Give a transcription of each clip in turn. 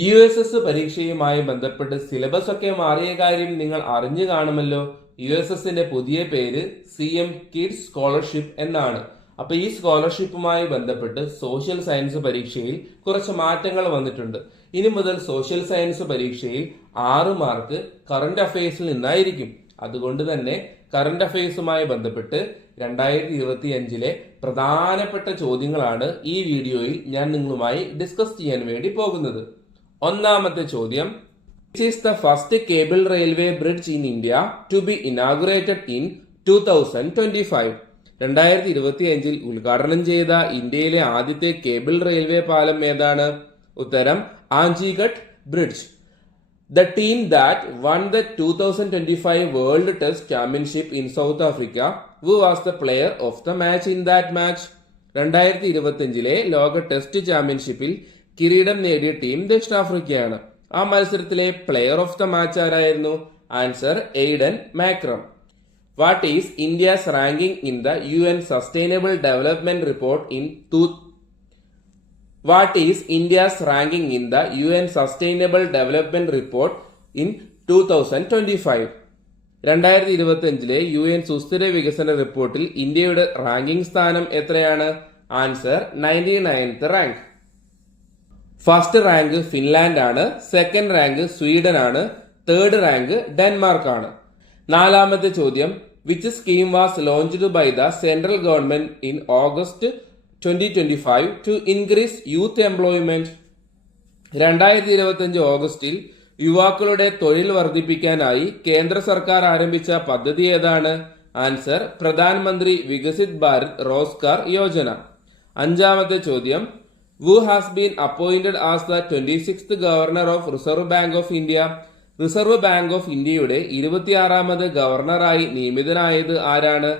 USS പരീക്ഷയുമായി ബന്ധപ്പെട്ട് syllabus ഒക്കെ മാറിയ കാര്യം നിങ്ങൾ അറിഞ്ഞു കാണുമല്ലോ. USSന്റെ പുതിയ പേര് CM കിഡ്സ് സ്കോളർഷിപ്പ് എന്നാണ്. അപ്പൊ ഈ സ്കോളർഷിപ്പുമായി ബന്ധപ്പെട്ട് സോഷ്യൽ സയൻസ് പരീക്ഷയിൽ കുറച്ച് മാറ്റങ്ങൾ വന്നിട്ടുണ്ട്. ഇനി മുതൽ സോഷ്യൽ സയൻസ് പരീക്ഷയിൽ 6 മാർക്ക് കറന്റ് അഫയേഴ്സിൽ നിന്നായിരിക്കും. അതുകൊണ്ട് തന്നെ കറന്റ് അഫയേഴ്സുമായി ബന്ധപ്പെട്ട് 2025 പ്രധാനപ്പെട്ട ചോദ്യങ്ങളാണ് ഈ വീഡിയോയിൽ ഞാൻ നിങ്ങളുമായി ഡിസ്കസ് ചെയ്യാൻ വേണ്ടി പോകുന്നത്. ഒന്നാമത്തെ ചോദ്യം, which is the first cable railway bridge in India to be inaugurated in 2025? 2025 ഉദ്ഘാടനം ചെയ്ത ഇന്ത്യയിലെ ആദ്യത്തെ കേബിൾ റെയിൽവേ പാലം ഏതാണ്? ഉത്തരം ആഞ്ചിഗഡ് bridge. The team that won the 2025 World Test Championship in South Africa, who was the player of the match in that match? 2025 ലോക test ചാമ്പ്യൻഷിപ്പിൽ കിരീടം നേടിയ ടീം ദക്ഷിണാഫ്രിക്കയാണ്. ആ മത്സരത്തിലെ പ്ലെയർ ഓഫ് ദ മാച്ച് ആരായിരുന്നു? Answer Aiden Markram. What is India's ranking in the UN sustainable development report in What is India's ranking in the UN Sustainable Development Report in 2025? 2025 UN സുസ്ഥിര വികസന റിപ്പോർട്ടിൽ ഇന്ത്യയുടെ ranking സ്ഥാനം എത്രയാണ്? Answer 99th rank. First rank Finland ആണ്, second rank Sweden ആണ്, third rank Denmark ആണ്. നാലാമത്തെ ചോദ്യം, which scheme was launched by the central government in August 2025 to increase youth employment? 2025 ഓഗസ്റ്റിൽ യുവാക്കളുടെ തൊഴിൽ വർദ്ധിപ്പിക്കാനായി കേന്ദ്ര സർക്കാർ ആരംഭിച്ച പദ്ധതി ഏതാണ്? ആൻസർ പ്രധാനമന്ത്രി വികസിത് ഭാരത് റോസ്ഗാർ യോജന. അഞ്ചാമത്തെ ചോദ്യം, who has been appointed as the 26th governor of reserve bank of India? Reserve bank of ഇന്ത്യയുടെ 26ാമത് ഗവർണറായി നിയമിതനായത് ആരാണ്?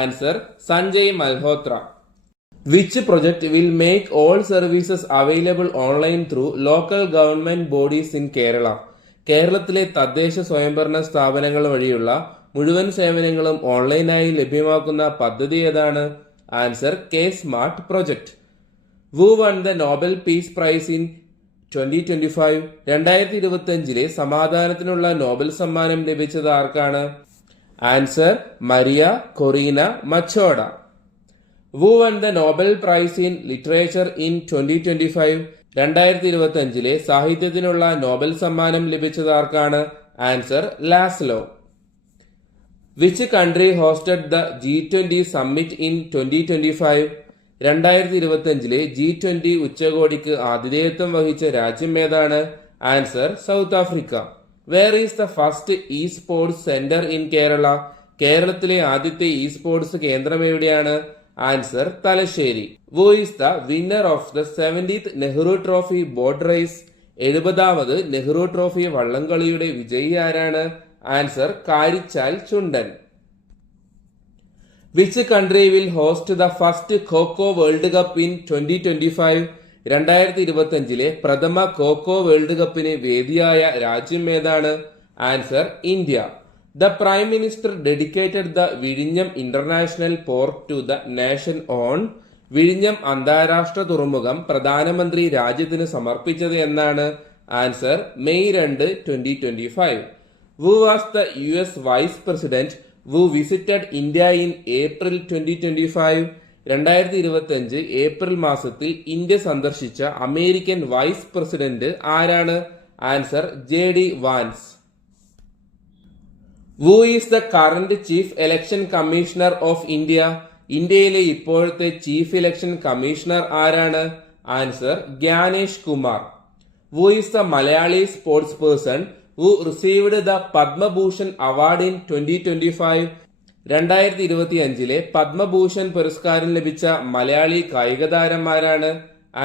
Answer Sanjay Malhotra. Which project will make all services available online through local government bodies in Kerala? കേരളത്തിലെ തദ്ദേശ സ്വയംഭരണ സ്ഥാപനങ്ങൾ വഴിയുള്ള മുഴുവൻ സേവനങ്ങളും ഓൺലൈനായി ലഭ്യമാക്കുന്ന പദ്ധതി ഏതാണ്? Answer K smart project. Who won the Nobel Peace Prize in 2025? 2025 സമാധാനത്തിനുള്ള നോബൽ സമ്മാനം ലഭിച്ചത് ആർക്കാണ്? Answer Maria Corina Machado. Who won the Nobel Prize in Literature in 2025? 2025 സാഹിത്യത്തിനുള്ള നോബൽ സമ്മാനം ലഭിച്ചത് ആർക്കാണ്? Answer Laszlo. Which country hosted the G20 summit in 2025? 2025 G20 ഉച്ചകോടിക്ക് ആതിഥേയത്വം വഹിച്ച രാജ്യം ഏതാണ്? Answer south Africa. Where is the first e-sports center in Kerala? കേരളത്തിലെ ആദ്യത്തെ ഇ സ്പോർട്സ് കേന്ദ്രം എവിടെയാണ്? Answer Thalassery. Who is the winner of the 70th Nehru trophy boat race? 70ാമത് നെഹ്റു ട്രോഫി വള്ളംകളിയുടെ വിജയി ആരാണ്? Answer Karichal Chundan. Which country will host the first Kho-Kho World Cup in 2025? 2025 പ്രഥമ ഖോ-ഖോ world കപ്പിന് വേദിയായ രാജ്യം ഏതാണ്? Answer India. The Prime Minister dedicated the വിഴിഞ്ഞം international port to the nation on. വിഴിഞ്ഞം അന്താരാഷ്ട്ര തുറമുഖം പ്രധാനമന്ത്രി രാജ്യത്തിന് സമർപ്പിച്ചത് എന്നാണ്? Answer May 2, 2025. Who was the US Vice President who visited India in April 2025? 2025 April മാസത്തിൽ ഇന്ത്യ സന്ദർശിച്ച അമേരിക്കൻ വൈസ് പ്രസിഡന്റ് ആരാണ്? Answer JD Vance. Who is the current Chief Election Commissioner of India? ഇന്ത്യയിലെ ഇപ്പോഴത്തെ ചീഫ് ഇലക്ഷൻ കമ്മീഷണർ ആരാണ്? Answer Gyanesh Kumar. Who is the Malayali sports person who received the Padma Bhushan award in 2025? 2025 Padma Bhushan പുരസ്കാരം ലഭിച്ച മലയാളി കായിക താരമാരാണ്?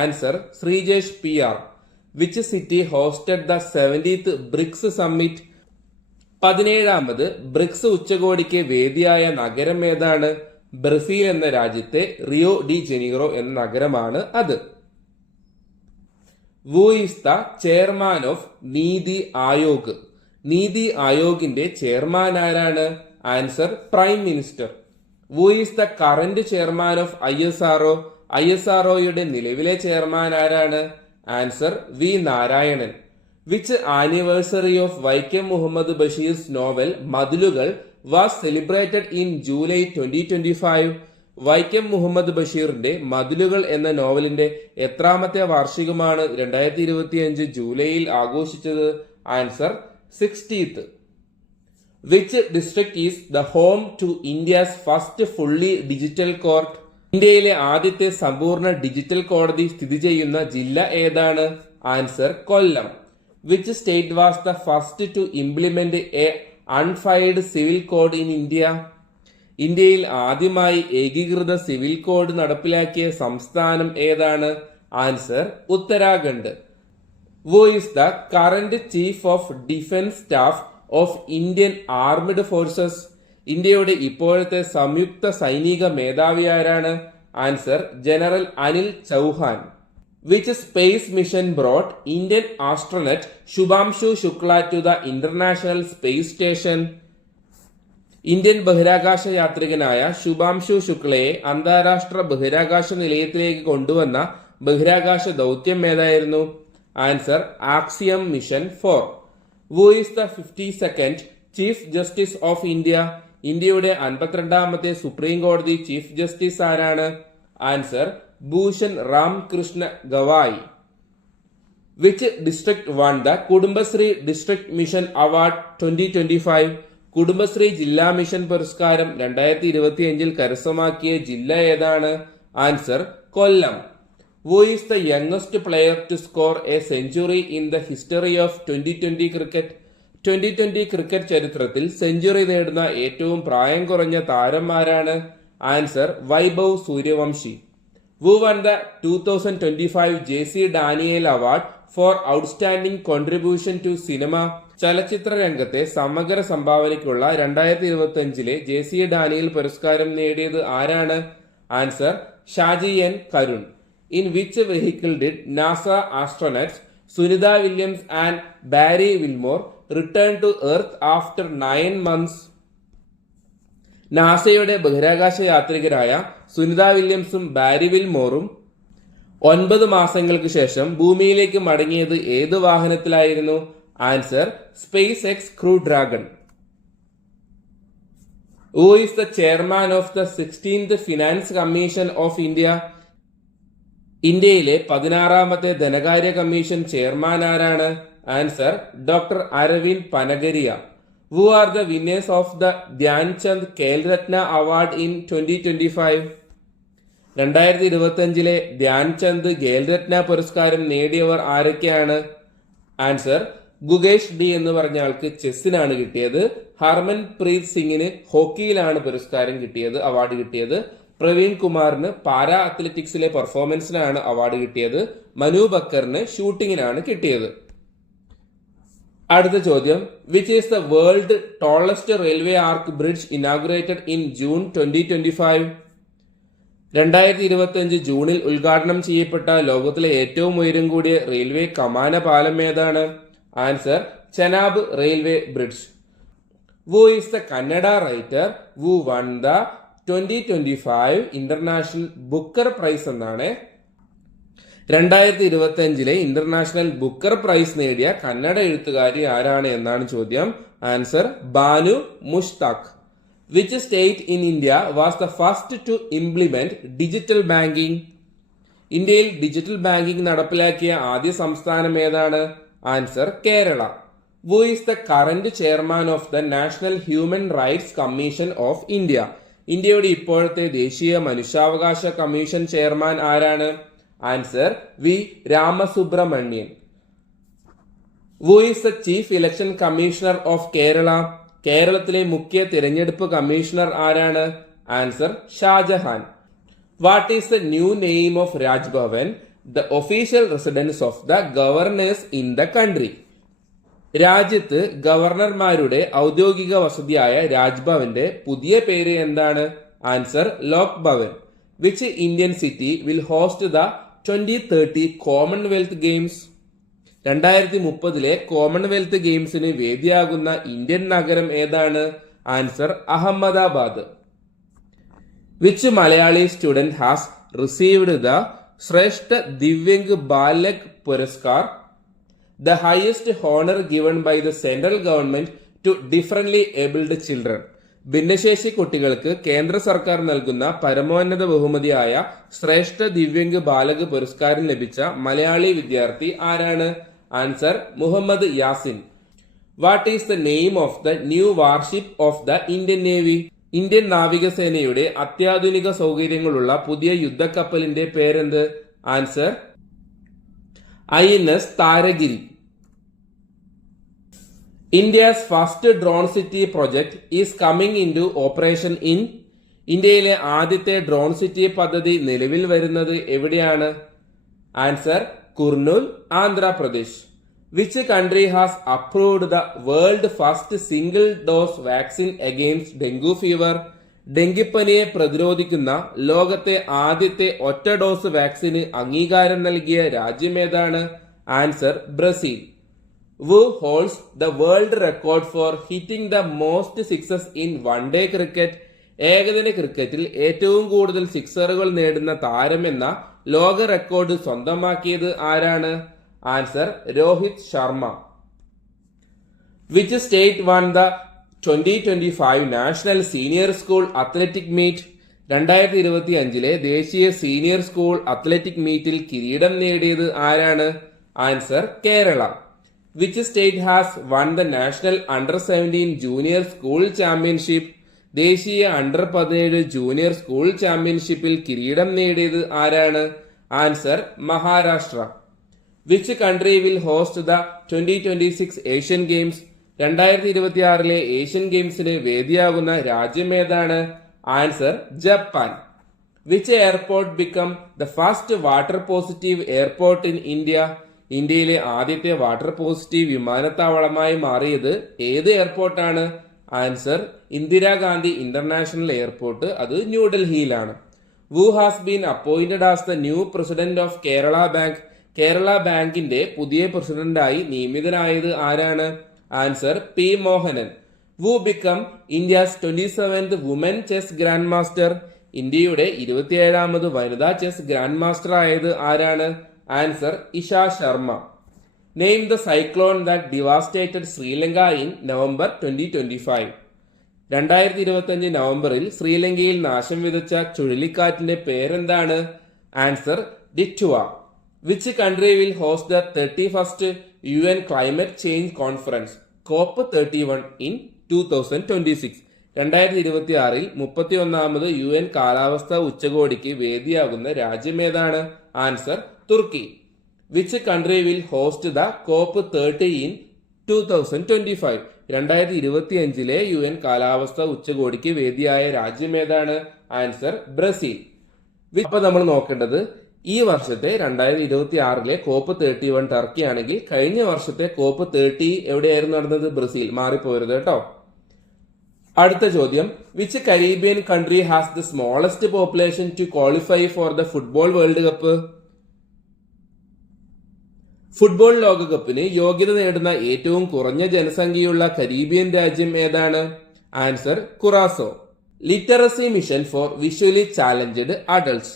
Answer Sreejesh PR. Which city hosted the 70th BRICS summit? 17ാമത് BRICS ഉച്ചകോടിക്ക് വേദിയായ നഗരം ഏതാണ്? ബ്രസീൽ എന്ന രാജ്യത്തെ റിയോ ഡി ജനീറോ എന്ന നഗരമാണ് അത്. Who is the chairman of NITI Aayog? NITI ആയോഗിന്റെ ചെയർമാൻ ആരാണ്? Answer prime minister. Who is the current chairman of ISRO? ISROയുടെ നിലവിലെ ചെയർമാൻ ആരാണ്? Answer V Narayanan. Which anniversary of Vaikom Muhammad Basheer's novel Mathilukal was celebrated in July 2025? Vaikom Muhammad ബഷീറിന്റെ മതിലുകൾ എന്ന നോവലിന്റെ എത്രാമത്തെ വാർഷികമാണ് 2025 ജൂലൈയിൽ ആഘോഷിച്ചത്? Answer 60th. Which district is the home to India's first fully digital court? ഇന്ത്യയിലെ ആദ്യത്തെ സമ്പൂർണ്ണ ഡിജിറ്റൽ കോടതി സ്ഥിതി ചെയ്യുന്ന ജില്ല ഏതാണ്? Answer Kollam. Which state was the first to implement a unified civil code in India? ഇന്ത്യയിൽ ആദ്യമായി ഏകീകൃത സിവിൽ കോഡ് നടപ്പിലാക്കിയ സംസ്ഥാനം ഏതാണ്? Answer Uttarakhand. Who is the current chief of defence staff of Indian armed forces? ഇന്ത്യയുടെ ഇപ്പോഴത്തെ സംയുക്ത സൈനിക മേധാവി ആരാണ്? Answer general Anil Chauhan. Which space mission brought Indian astronaut Shubhanshu Shukla to the international space station? Indian ബഹിരാകാശ യാത്രികനായ ശുഭാംശു ശുക്ലയെ അന്താരാഷ്ട്ര ബഹിരാകാശ നിലയത്തിലേക്ക് കൊണ്ടുവന്ന ബഹിരാകാശ ദൗത്യം ഏതായിരുന്നു? Answer axiom mission 4. Who is the 52nd chief justice of India? ഇന്ത്യയുടെ 52ാമത്തെ സുപ്രീം കോടതി ചീഫ് ജസ്റ്റിസ് ആരാണ്? Answer Bhushan Ram Krishna Gavai. Which district won the Kudumbashree district mission award 2025? Kudumbashree ജില്ലാ മിഷൻ പുരസ്കാരം 2025 കരസ്ഥമാക്കിയ ജില്ല ഏതാണ്? Answer Kollam. Who is the youngest player to score a century in the history of 2020 cricket? 2020 cricket ചരിത്രത്തിൽ സെഞ്ചുറി നേടുന്ന ഏറ്റവും പ്രായം കുറഞ്ഞ താരം ആരാണ്? Answer Vaibhav Suryavanshi. Who won the 2025 JC Daniel award for outstanding contribution to cinema? ചലച്ചിത്ര രംഗത്തെ സമഗ്ര സംഭാവനയ്ക്കുള്ള 2025 JC ഡാനിയേൽ പുരസ്കാരം നേടിയത് ആരാണ്? Answer Shaji N Karun. In which vehicle did NASA astronauts Sunita Williams and Barry Wilmore return to earth after 9 months? നാസയുടെ ബഹിരാകാശ യാത്രികരായ സുനിത വില്യംസും ബാരി വിൽമോറും 9 മാസങ്ങൾക്ക് ശേഷം ഭൂമിയിലേക്ക് മടങ്ങിയത് ഏത് വാഹനത്തിലായിരുന്നു? Answer SpaceX Crew Dragon. Who is the chairman of the 16th finance commission of India? ഇന്ത്യയിലെ 16ാമത്തെ ധനകാര്യ കമ്മീഷൻ ചെയർമാൻ ആരാണ്? Answer doctor Arvind Panagariya. Who are the winners of the Dhyan Chand Khel Ratna award in 2025? 2025 Dhyan Chand Khel Ratna പുരസ്കാരം നേടിയവർ ആരൊക്കെയാണ്? ആൻസർ ഗുകേഷ് ഡി എന്ന് പറഞ്ഞ ആൾക്ക് ചെസ്സിനാണ് കിട്ടിയത്. ഹർമൻ പ്രീത് സിംഗിന് ഹോക്കിയിലാണ് പുരസ്കാരം കിട്ടിയത്, അവാർഡ് കിട്ടിയത്. പ്രവീൺ കുമാറിന് പാരാ അത്ലറ്റിക്സിലെ പെർഫോമൻസിനാണ് അവാർഡ് കിട്ടിയത്. മനു ബക്കറിന് ഷൂട്ടിങ്ങിനാണ് കിട്ടിയത്. അടുത്ത ചോദ്യം, which is the world tallest railway arc bridge inaugurated in June 2025? 2025 ജൂണിൽ ഉദ്ഘാടനം ചെയ്യപ്പെട്ട ലോകത്തിലെ ഏറ്റവും ഉയരം കൂടിയ റെയിൽവേ കമാന പാലം ഏതാണ്? Answer Chenab railway bridge. Who is the Kannada writer who won the 2025 international Booker prize എന്നാണ്. 2025 ഇന്റർനാഷണൽ ബുക്കർ പ്രൈസ് നേടിയ കന്നഡ എഴുത്തുകാരി ആരാണ് എന്നാണ് ചോദ്യം. Answer Banu Mushtaq. Which state in India was the first to implement digital banking? ഇന്ത്യയിൽ ഡിജിറ്റൽ ബാങ്കിംഗ് നടപ്പിലാക്കിയ ആദ്യ സംസ്ഥാനം ഏതാണ്? Answer Kerala. Who is the current chairman of the national human rights commission of India? ഇന്ത്യയുടെ ഇപ്പോഴത്തെ ദേശീയ മനുഷ്യാവകാശ കമ്മീഷൻ ചെയർമാൻ ആരാണ്? Answer V Ramasubramanian. Who is the chief election commissioner of Kerala? കേരളത്തിലെ മുഖ്യ തിരഞ്ഞെടുപ്പ് കമ്മീഷണർ ആരാണ്? Answer Shajahan. What is the new name of Raj Bhavan, the official residence of the governors in the country? രാജ്യത്ത് ഗവർണർമാരുടെ ഔദ്യോഗിക വസതിയായ രാജ്ഭവന്റെ പുതിയ പേര് എന്താണ്? Answer Lok Bhavan. Which Indian city will host the 2030 Commonwealth Games? 2030 Commonwealth ഗെയിംസിന് വേദിയാകുന്ന ഇന്ത്യൻ നഗരം ഏതാണ്? Answer Ahmedabad. Which Malayali student has received the Shreshtha Divyang Balak Puraskar, the highest honor given by the central government to differently abled children. ഭിന്നശേഷി കുട്ടികൾക്ക് കേന്ദ്ര സർക്കാർ നൽകുന്ന പരമോന്നത ബഹുമതിയായ ശ്രേഷ്ഠ ദിവ്യംഗ് ബാലക് പുരസ്കാരം ലഭിച്ച മലയാളി വിദ്യാർത്ഥി ആരാണ്? Answer Muhammad Yasin. What is the name of the new warship of the Indian navy? Indian നാവികസേനയുടെ അത്യാധുനിക സൗകര്യങ്ങളുള്ള പുതിയ യുദ്ധക്കപ്പലിന്റെ പേരെന്ത്? Answer INS Taragiri. India's first drone city project is coming in to operation in. ഇന്ത്യയിലെ ആദ്യത്തെ ഡ്രോൺ സിറ്റി പദ്ധതി നിലവിൽ വരുന്നത് എവിടെയാണ്? Answer Kurnool, Andhra Pradesh. Which country has approved the world first single dose vaccine against dengue fever? ഡെങ്കിപ്പനിയെ പ്രതിരോധിക്കുന്ന ലോകത്തെ ആദ്യത്തെ ഒറ്റ ഡോസ് വാക്സിന് അംഗീകാരം നൽകിയ രാജ്യമേതാണ്? Answer Brazil. Who holds the world record for hitting the most sixes in one day cricket? ഏകദിന ക്രിക്കറ്റിൽ ഏറ്റവും കൂടുതൽ സിക്സറുകൾ നേടുന്ന താരമെന്ന ലോക റെക്കോർഡ് സ്വന്തമാക്കിയത് ആരാണ്? Answer Rohit Sharma. Which state won the 2025 national senior school athletic meet? 2025 ദേശീയ സീനിയർ സ്കൂൾ അത്ലറ്റിക് മീറ്റിൽ കിരീടം നേടിയത് ആരാണ്? Answer Kerala. Which state has won the national under-17 junior school championship? ദേശീയ അണ്ടർ 17 ജൂനിയർ സ്കൂൾ ചാമ്പ്യൻഷിപ്പിൽ കിരീടം നേടിയത് ആരാണ്? Answer Maharashtra. Which country will host the 2026 Asian Games? 2026 Asian ഗെയിംസിന് വേദിയാകുന്ന രാജ്യമേതാണ്? Answer Japan. Which airport become the first water positive airport in India? ഇന്ത്യയിലെ ആദ്യത്തെ വാട്ടർ പോസിറ്റീവ് വിമാനത്താവളമായി മാറിയത് ഏത് എയർപോർട്ടാണ്? ആൻസർ ഇന്ദിരാഗാന്ധി ഇന്റർനാഷണൽ എയർപോർട്ട്, അത് ന്യൂഡൽഹിയിലാണ്. Who has been appointed as the new president of Kerala Bank? Kerala ബാങ്കിന്റെ പുതിയ പ്രസിഡന്റായി നിയമിതനായത് ആരാണ്? Answer P Mohanan. Who become India's 27th women chess grandmaster? ഇന്ത്യയുടെ 27ാമത് വനിതാ ചെസ് ഗ്രാൻഡ് മാസ്റ്റർ ആയത് ആരാണ്? Answer Isha Sharma. Name the cyclone that devastated Sri Lanka in November 2025. 2025 നവംബറിൽ ശ്രീലങ്കയിൽ നാശം വിതച്ച ചുഴലിക്കാറ്റിന്റെ പേരെന്താണ്? Answer Ditwah. Which country will host the 31st UN climate change conference COP31 in 2026? 2026 31ാമത് UN കാലാവസ്ഥാ ഉച്ചകോടിക്ക് വേദിയാകുന്ന രാജ്യമേതാണ്? ആൻസർ തുർക്കി. Which country will host the COP30 in 2025? 2025 UN കാലാവസ്ഥാ ഉച്ചകോടിക്ക് വേദിയായ രാജ്യമേതാണ്? Answer Brazil. അപ്പൊ നമ്മൾ നോക്കേണ്ടത് ഈ വർഷത്തെ 2026 COP31 ടർക്കി ആണെങ്കിൽ കഴിഞ്ഞ വർഷത്തെ COP30 എവിടെയായിരുന്നു നടന്നത്? ബ്രസീൽ. മാറിപ്പോരുത് കേട്ടോ. അടുത്ത ചോദ്യം, which Caribbean country has the smallest population to qualify for the football world cup? Football ലോകകപ്പിന് യോഗ്യത നേടുന്ന ഏറ്റവും കുറഞ്ഞ ജനസംഖ്യയുള്ള കരീബിയൻ രാജ്യം ഏതാണ്? Answer Curacao. Literacy mission for visually challenged adults.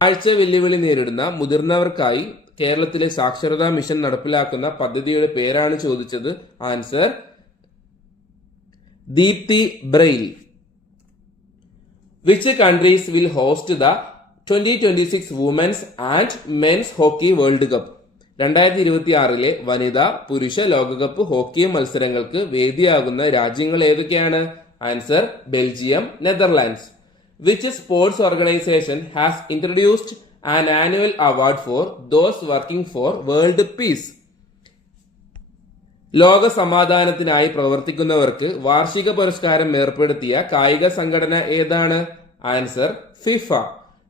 കാഴ്ച വെല്ലുവിളി നേരിടുന്ന മുതിർന്നവർക്കായി കേരളത്തിലെ സാക്ഷരതാ മിഷൻ നടപ്പിലാക്കുന്ന പദ്ധതിയുടെ പേരാണ് ചോദിച്ചത്. Answer Deepthi Braille. Which countries will host the 2026 women's and men's hockey world cup? 2026 വനിതാ പുരുഷ ലോകകപ്പ് ഹോക്കി മത്സരങ്ങൾക്ക് വേദിയാകുന്ന രാജ്യങ്ങൾ ഏതൊക്കെയാണ്? Answer Belgium, Netherlands. Which sports organisation has introduced an annual award for those working for world peace? ലോക സമാധാനത്തിനായി പ്രവർത്തിക്കുന്നവർക്ക് വാർഷിക പുരസ്കാരം ഏർപ്പെടുത്തിയ കായിക സംഘടന ഏതാണ്? Answer FIFA.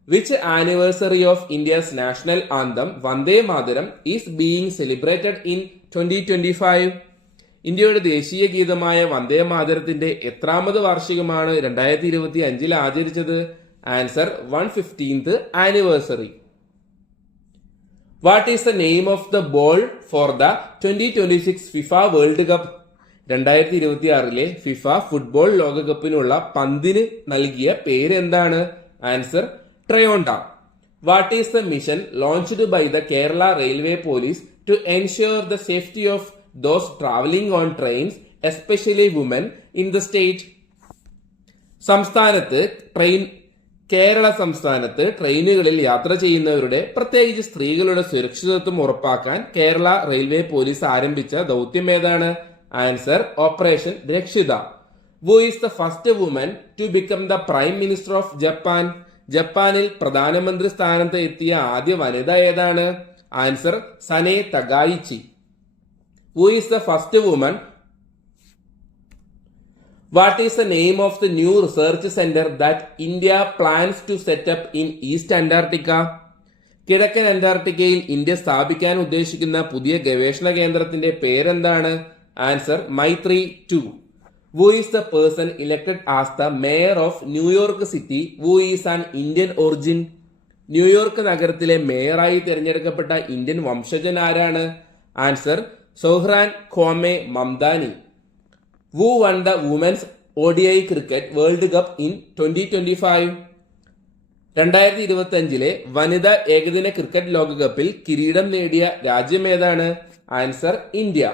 Which anniversary of India's national anthem Vande Mataram is being celebrated in 2025? ഇന്ത്യയുടെ ദേശീയ ഗീതമായ വന്ദേ മാതരത്തിന്റെ എത്രാമത് വാർഷികമാണ് 2025 ആചരിച്ചത്? Answer 115th anniversary. What is the name of the ball for the 2026 FIFA world cup? 2026 FIFA football ലോകകപ്പിനുള്ള പന്തിന് നൽകിയ പേര് എന്താണ്? Answer Trionda. What is the mission launched by the Kerala Railway Police to ensure the safety of those traveling on trains, especially women, in the state? Kerala സംസ്ഥാനത്ത് ട്രെയിനുകളിൽ യാത്ര ചെയ്യുന്നവരുടെ പ്രത്യേകിച്ച് സ്ത്രീകളുടെ സുരക്ഷിതത്വം ഉറപ്പാക്കാൻ കേരള റെയിൽവേ പോലീസ് ആരംഭിച്ച ദൗത്യം ഏതാണ്? Answer operation Rakshita. Who is the first woman to become the prime minister of Japan? ജപ്പാനിൽ പ്രധാനമന്ത്രി സ്ഥാനത്ത് എത്തിയ ആദ്യ വനിത ഏതാണ്? Answer Sanae Takaichi. Who is the first woman? What is the name of the new research center that India plans to set up in East Antarctica? കിഴക്കൻ അന്റാർട്ടിക്കയിൽ India സ്ഥാപിക്കാൻ ഉദ്ദേശിക്കുന്ന പുതിയ ഗവേഷണ കേന്ദ്രത്തിന്റെ പേരെന്താണ്? Answer Maitri 2. Who is the person elected as the mayor of New York City who is an Indian origin? New York നഗരത്തിലെ മേയറായി തിരഞ്ഞെടുക്കപ്പെട്ട ഇന്ത്യൻ വംശജൻ ആരാണ്? Answer Zohran Kwame Mamdani. Who won the Women's ODI Cricket World Cup in 2025? 2025 വനിതാ ഏകദിന cricket ലോകകപ്പിൽ കിരീടം നേടിയ രാജ്യം ഏതാണ്? Answer India.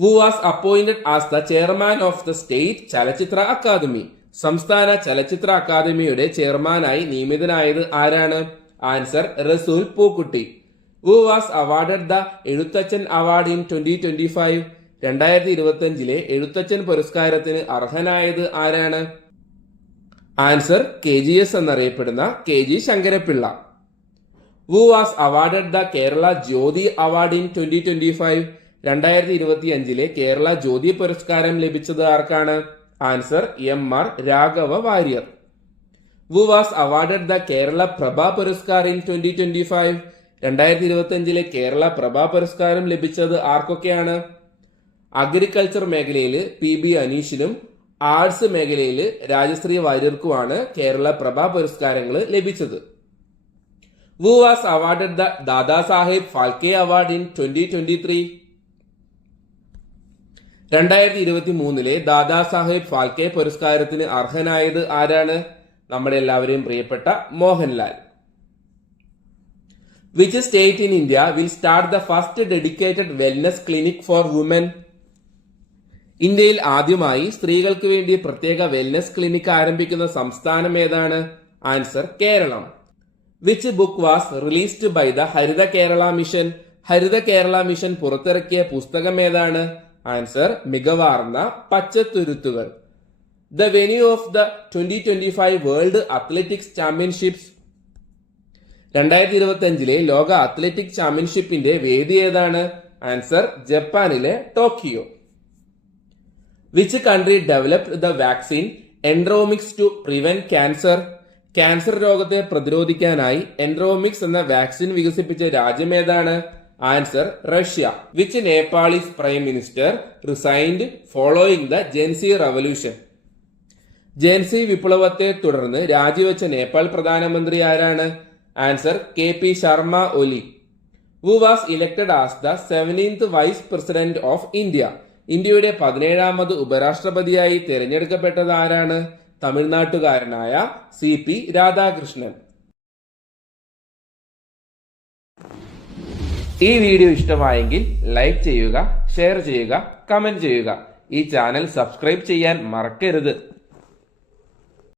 Who was appointed as the chairman of the State Chalachitra academy? സംസ്ഥാന ചലച്ചിത്ര അക്കാദമിയുടെ ചെയർമാനായി നിയമിതനായത് ആരാണ്? Answer Resul Pookutty. Who was awarded the Ezhuthachan award in 2025? 2025 Ezhuthachan പുരസ്കാരത്തിന് അർഹനായത് ആരാണ്? ആൻസർ KGS എന്നറിയപ്പെടുന്ന KG Sankara Pillai. Who was awarded the Kerala Jyothi award in 2025? 2025 Kerala Jyothi പുരസ്കാരം ലഭിച്ചത് ആർക്കാണ്? Answer MR Raghava Warrier. Who was awarded the Kerala Prabha Puraskar in 2025? 2025 Kerala Prabha പുരസ്കാരം ലഭിച്ചത് ആർക്കൊക്കെയാണ്? അഗ്രികൾച്ചർ മേഖലയിൽ PB അനീഷിനും ആർട്സ് മേഖലയിൽ രാജശ്രീ വാര്യർക്കുമാണ് കേരള പ്രഭ പുരസ്കാരങ്ങൾ ലഭിച്ചത്. Who was awarded the Dada Saheb Phalke award in 2023? 2023 Dada Saheb Phalke പുരസ്കാരത്തിന് അർഹനായത് ആരാണ്? നമ്മുടെ എല്ലാവരെയും പ്രിയപ്പെട്ട Mohanlal. Which state in India will start the first dedicated wellness clinic for women? ഇന്ത്യയിൽ ആദ്യമായി സ്ത്രീകൾക്ക് വേണ്ടി പ്രത്യേക വെൽനസ് ക്ലിനിക് ആരംഭിക്കുന്ന സംസ്ഥാനം ഏതാണ്? Answer Keralam. Which book was released by the Haritha Kerala mission? Haritha Kerala mission പുറത്തിറക്കിയ പുസ്തകം ഏതാണ്? Answer Mikavarnna Pachathuruthukal. The venue of the 2025 world athletics championships? 2025 ലോക അത്ലറ്റിക് ചാമ്പ്യൻഷിപ്പിന്റെ വേദി ഏതാണ്? ആൻസർ ജപ്പാനിലെ Tokyo. Which country developed the vaccine Endromix to prevent cancer? Cancer രോഗത്തെ പ്രതിരോധിക്കാനായി എൻഡ്രോമിക്സ് എന്ന വാക്സിൻ വികസിപ്പിച്ച രാജ്യം ഏതാണ്? Answer Russia. Which Nepalese prime minister resigned following the Gen Z revolution? Jency വിപ്ലവത്തെ തുടർന്ന് രാജിവെച്ച നേപ്പാൾ പ്രധാനമന്ത്രി ആരാണ്? Answer KP Sharma Oli. Who was elected as the 17th Vice President of India? ഇന്ത്യയുടെ 17ാമത് ഉപരാഷ്ട്രപതിയായി തിരഞ്ഞെടുക്കപ്പെട്ടത് ആരാണ്? തമിഴ്നാട്ടുകാരനായ CP രാധാകൃഷ്ണൻ. ഈ വീഡിയോ ഇഷ്ടമായെങ്കിൽ ലൈക്ക് ചെയ്യുക, ഷെയർ ചെയ്യുക, കമന്റ് ചെയ്യുക. ഈ ചാനൽ സബ്സ്ക്രൈബ് ചെയ്യാൻ മറക്കരുത്.